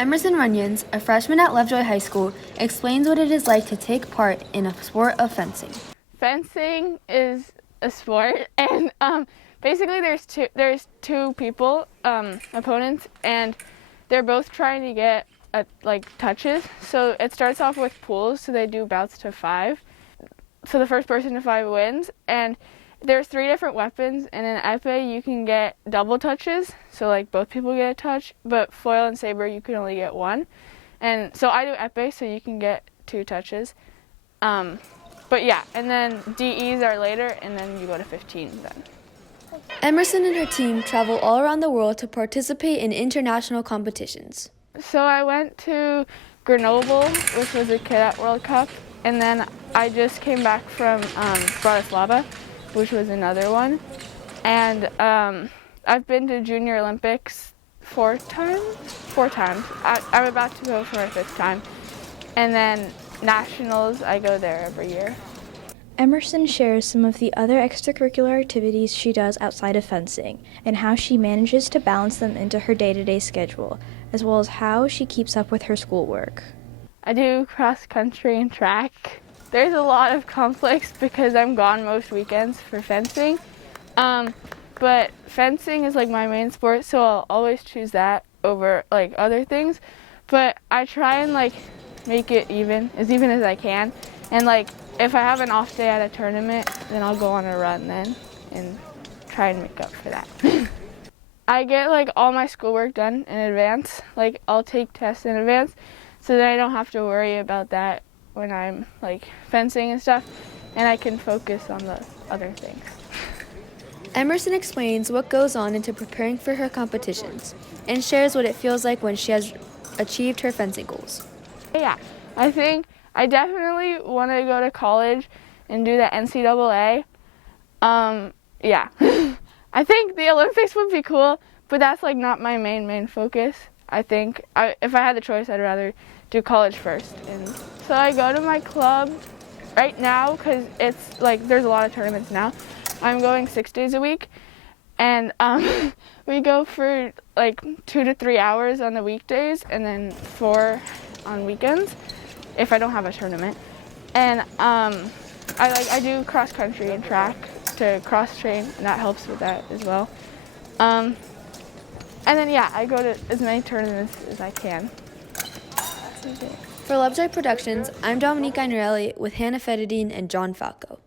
Emersyn Runions, a freshman at Lovejoy High School, explains what it is like to take part in a sport of fencing. Fencing is a sport, and basically there's two people, opponents, and they're both trying to get touches. So it starts off with pools, so they do bouts to 5. So the first person to 5 wins, and there's 3 different weapons, and in epee you can get double touches, so like both people get a touch, but foil and saber you can only get 1. And so I do epee, so you can get 2 touches. But yeah, and then DEs are later, and then you go to 15 then. Emersyn and her team travel all around the world to participate in international competitions. So I went to Grenoble, which was a Cadet World Cup, and then I just came back from Bratislava, which was another one. And I've been to Junior Olympics 4 times. I'm about to go for my 5th time. And then Nationals, I go there every year. Emersyn shares some of the other extracurricular activities she does outside of fencing and how she manages to balance them into her day-to-day schedule, as well as how she keeps up with her schoolwork. I do cross country and track. There's a lot of conflicts because I'm gone most weekends for fencing. But fencing is like my main sport, so I'll always choose that over like other things. But I try and like make it even as I can. And like if I have an off day at a tournament, then I'll go on a run then and try and make up for that. I get like all my schoolwork done in advance. Like I'll take tests in advance so that I don't have to worry about that when I'm like fencing and stuff, and I can focus on the other things. Emersyn explains what goes on into preparing for her competitions and shares what it feels like when she has achieved her fencing goals. Yeah, I think I definitely want to go to college and do the NCAA. Yeah, I think the Olympics would be cool, but that's like not my main focus. I think if I had the choice, I'd rather do college first. And so I go to my club right now because it's like there's a lot of tournaments now. I'm going 6 days a week, and we go for like 2 to 3 hours on the weekdays and then 4 on weekends if I don't have a tournament. And I do cross country and track to cross train, and that helps with that as well. And then yeah, I go to as many tournaments as I can. For Lovejoy Productions, I'm Dominique Inorelli with Hannah Fedidine and John Falco.